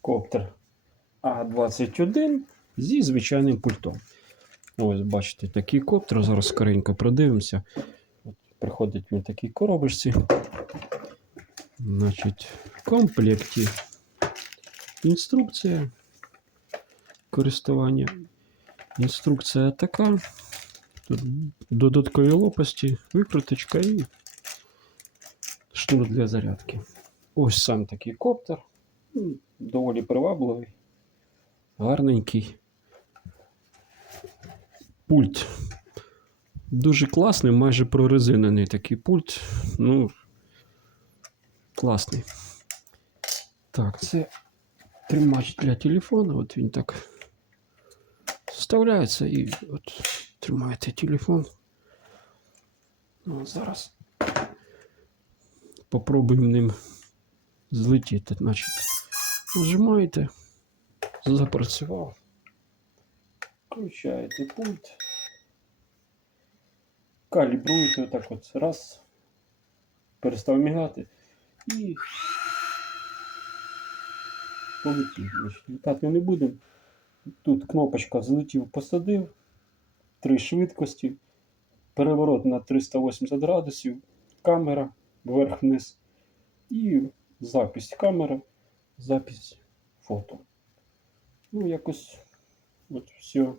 коптер А21 зі звичайним пультом. Ось, бачите, такий коптер. Зараз скоренько продивимося. Приходить він в коробочці. Значить, в комплекті інструкція користування. Інструкція така. Тут додаткові лопасті, викруточка і шнур для зарядки. Ось сам такий коптер. М, Доволі привабливий, гарненький. Пульт. Дуже класний, майже прорезинений такий пульт. Ну, класний. Так, це тримач для телефона. От він так вставляється і от тримаєте телефон. Ну, зараз попробуємо ним злетіти. Значить, нажимаєте, запрацював. Включаєте пульт. Калібруєте отак от раз. Перестав мігати. І полетів. Літати не будемо. Тут кнопочка злетів, посадив. Три швидкості. Переворот на 380 градусів. Камера вверх-вниз. І запись камера, запись фото. Ну, якось от все.